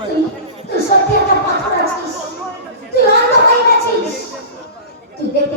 তুই সত্যি একটা পাথর আছিস। তুই অন্ধ হয়ে গেছিস তুই দেখতে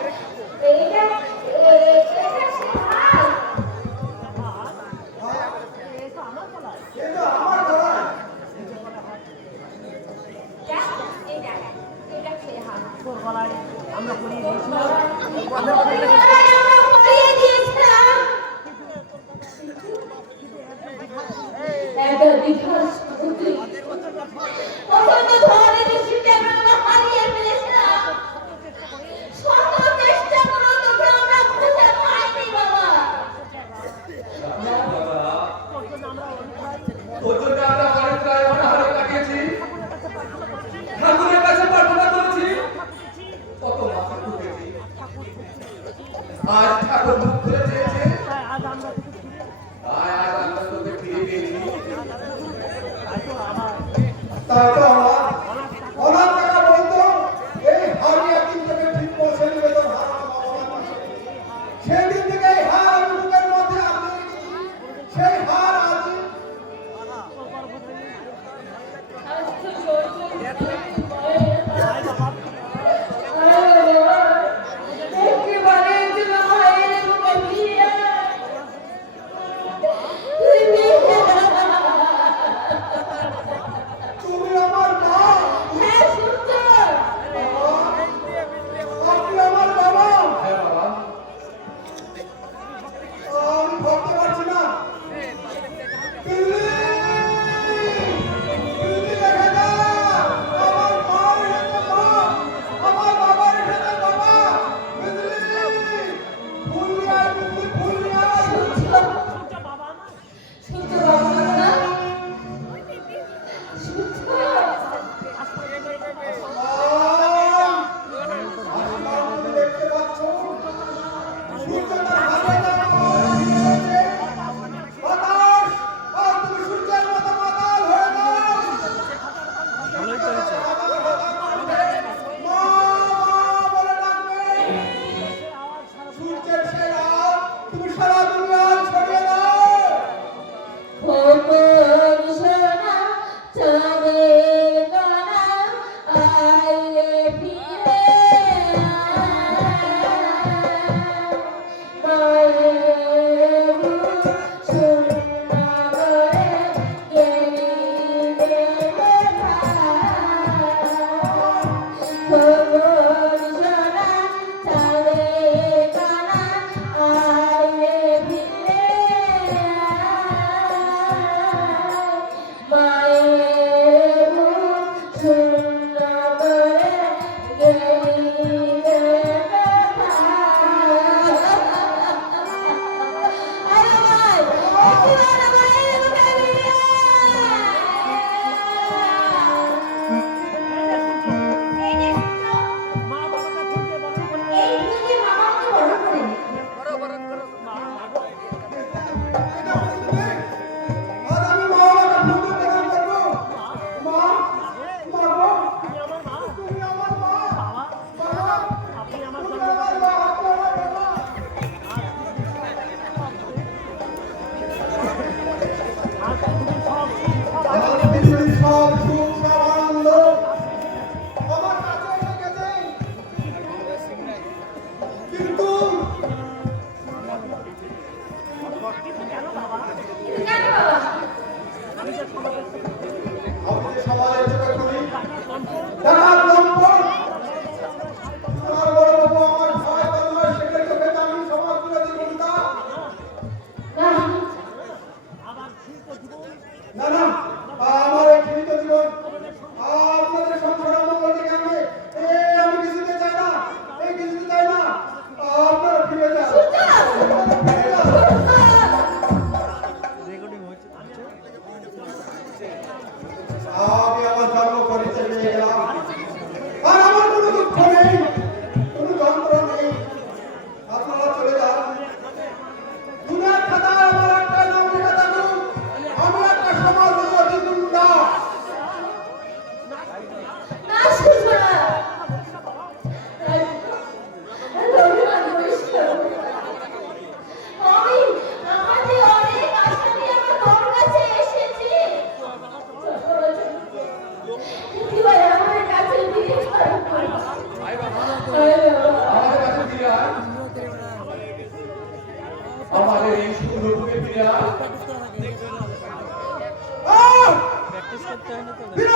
Turn na tuloy.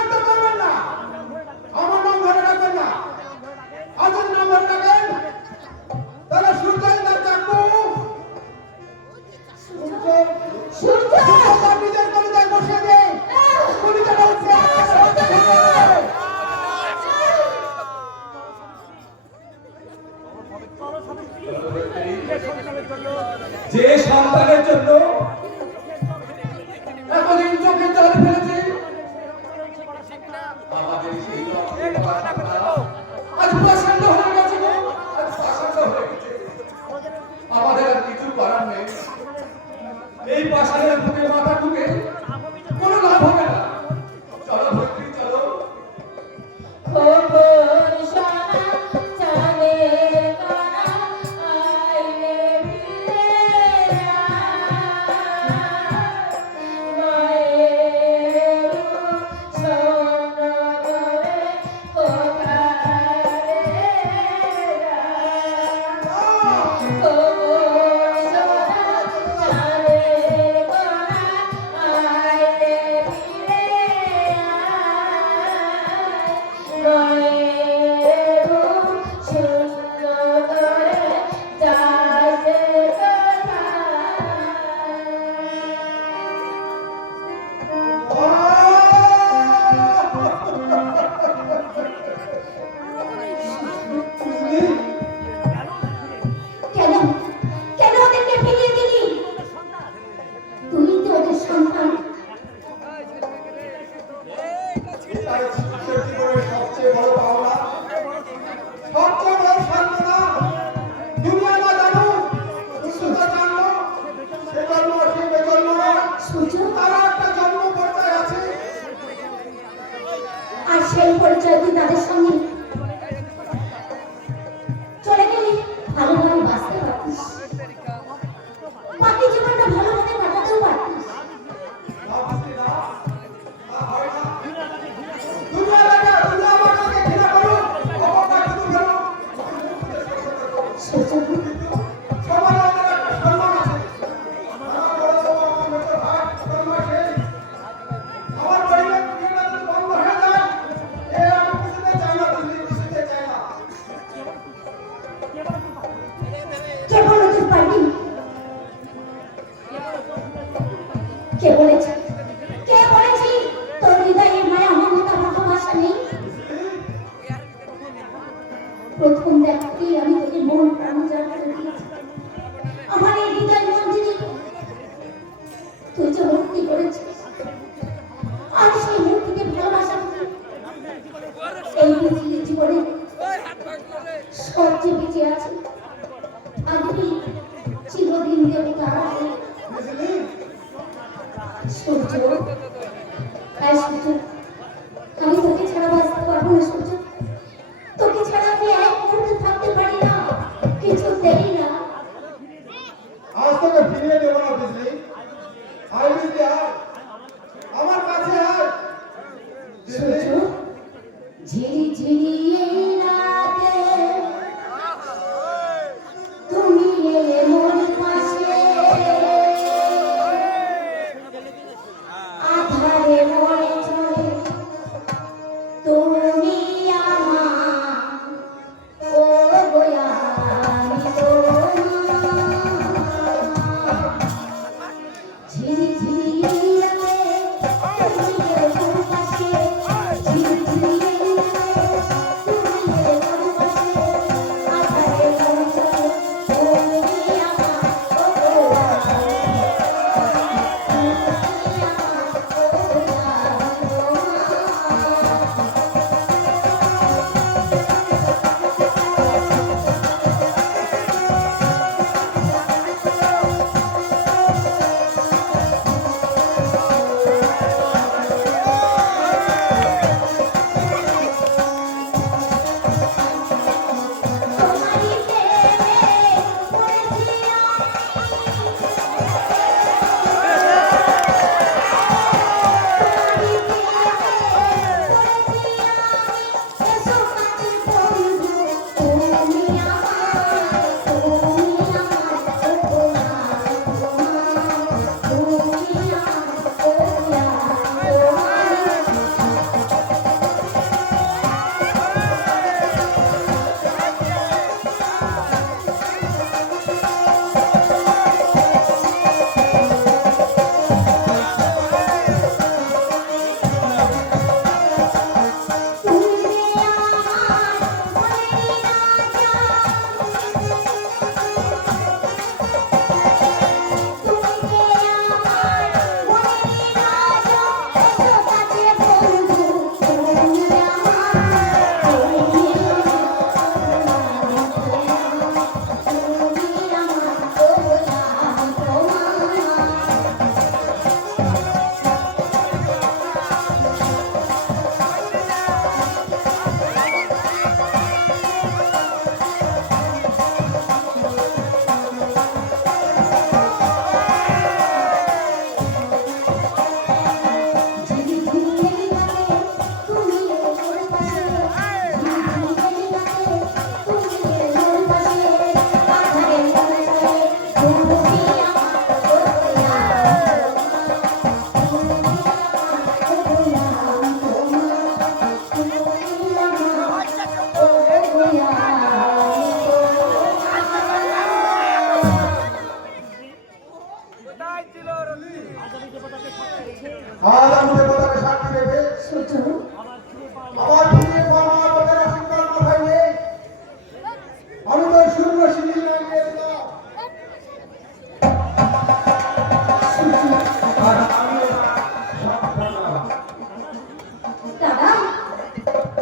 নেই এই পাশে মাথা ঢুকে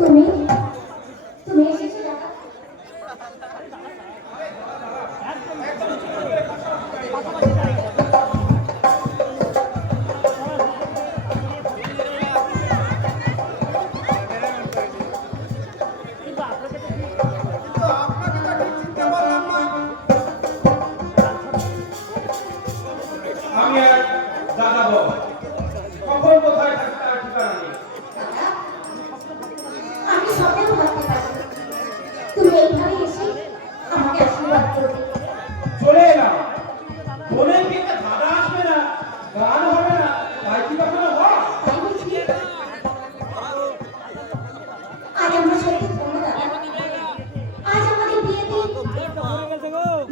我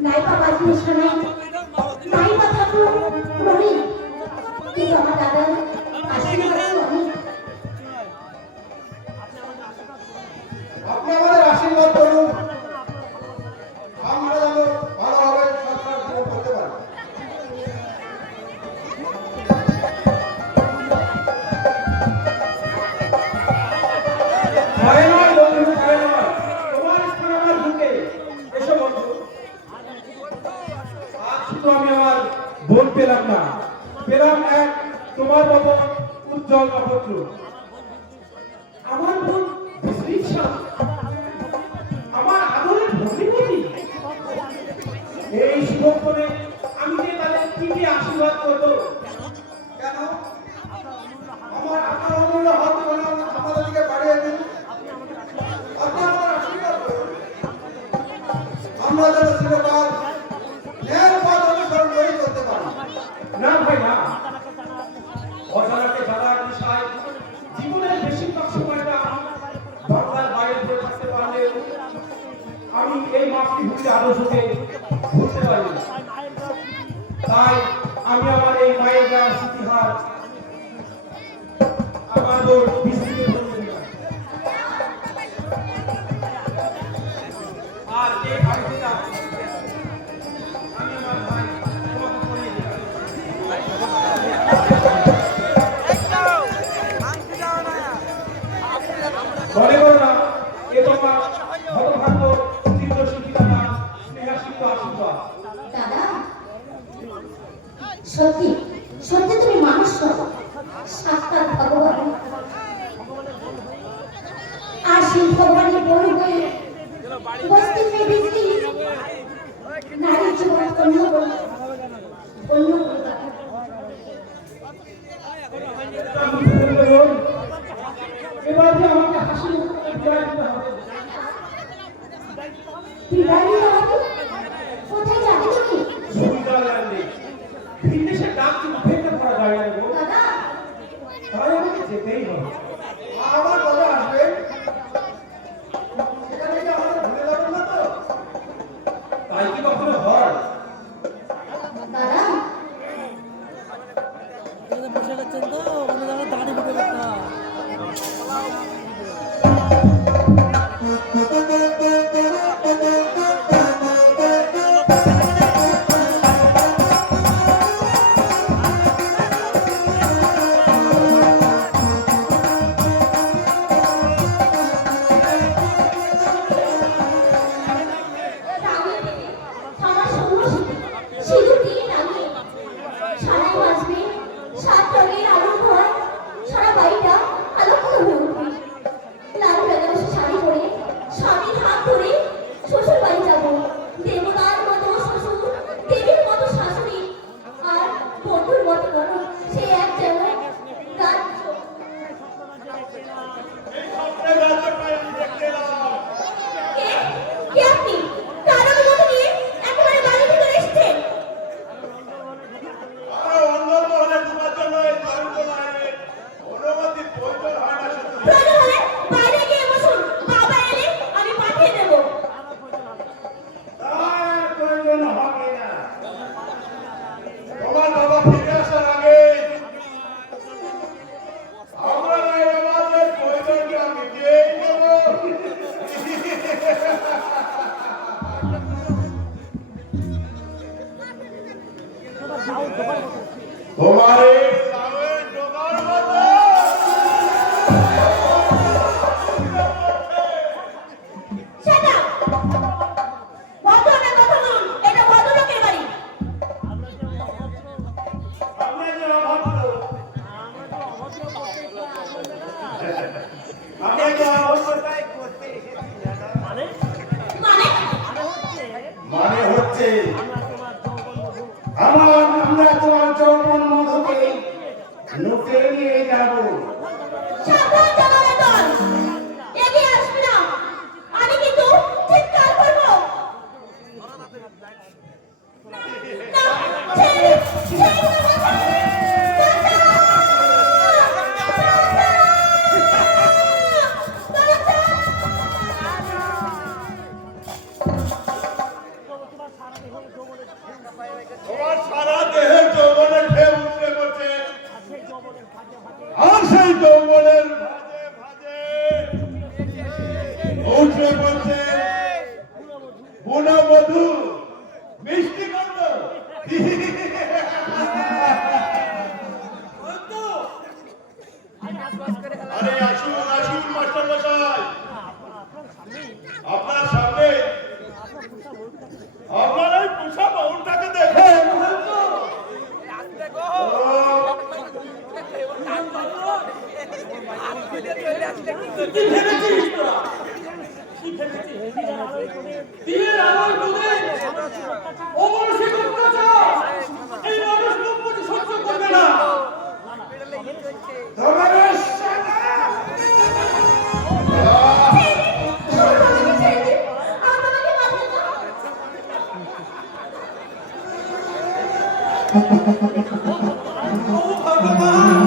নায়িকা বাজনী শোনাই নায়িকা ঠাকুর রবি কিন্তু আমার দাদা 我觉得真的。E assim, આપણે પડશે ગુનો બધું ভগবান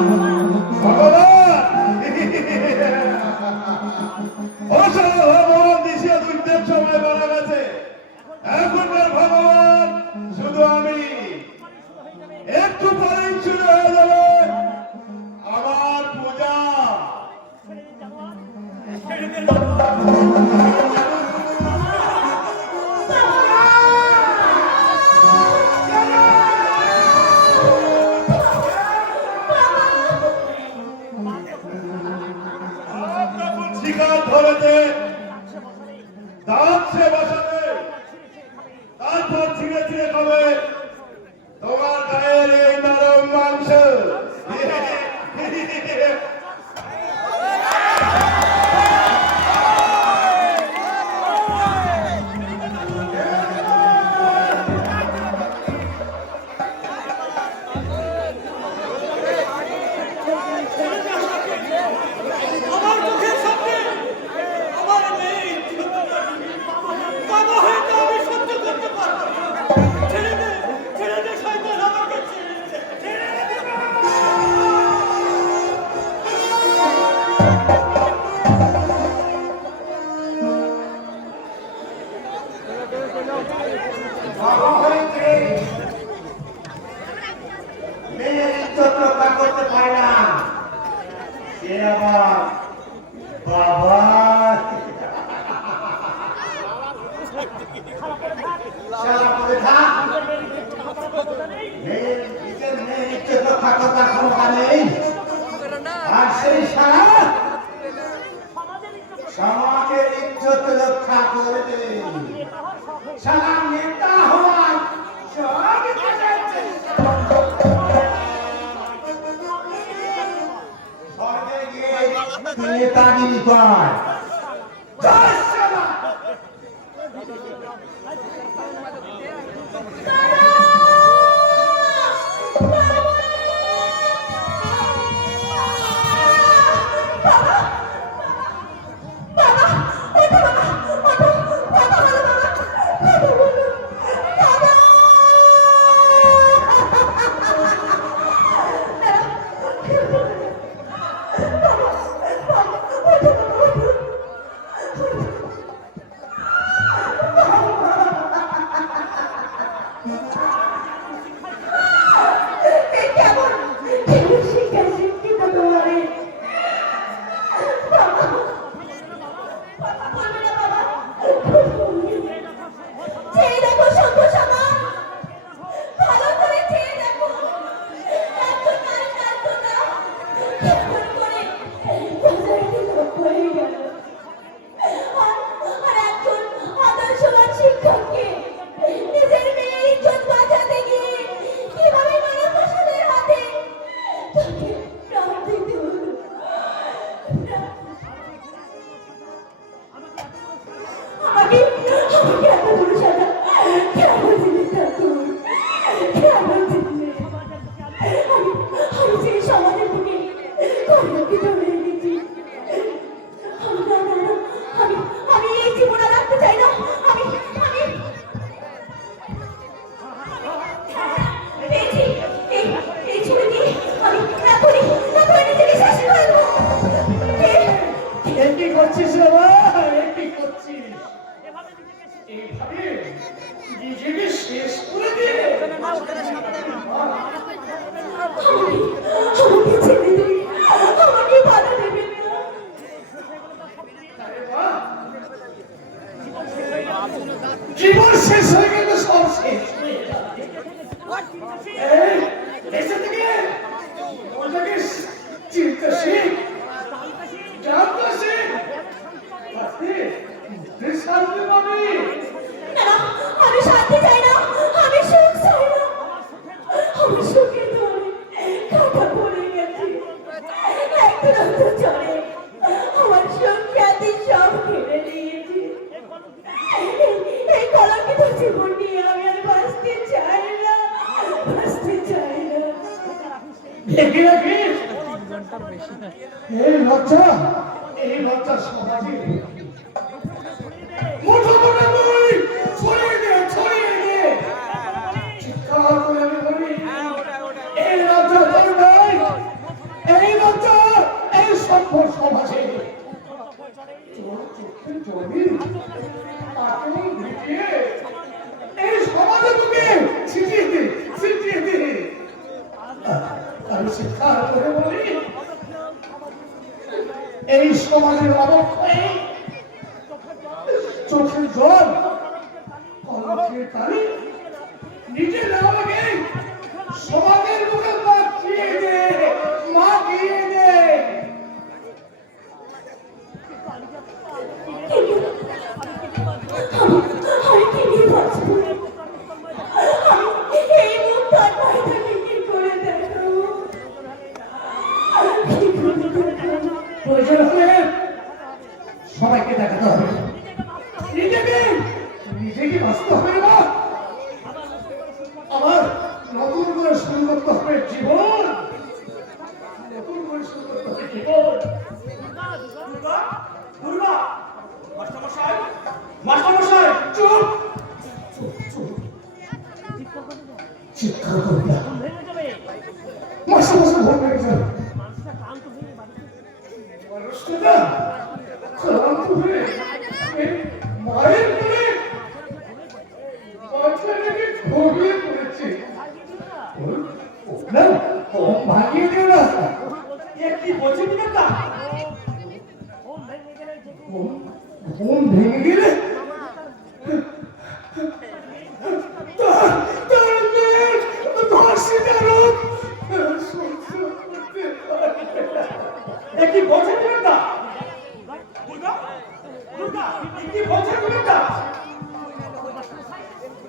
সমাজের অবক্ষয়ে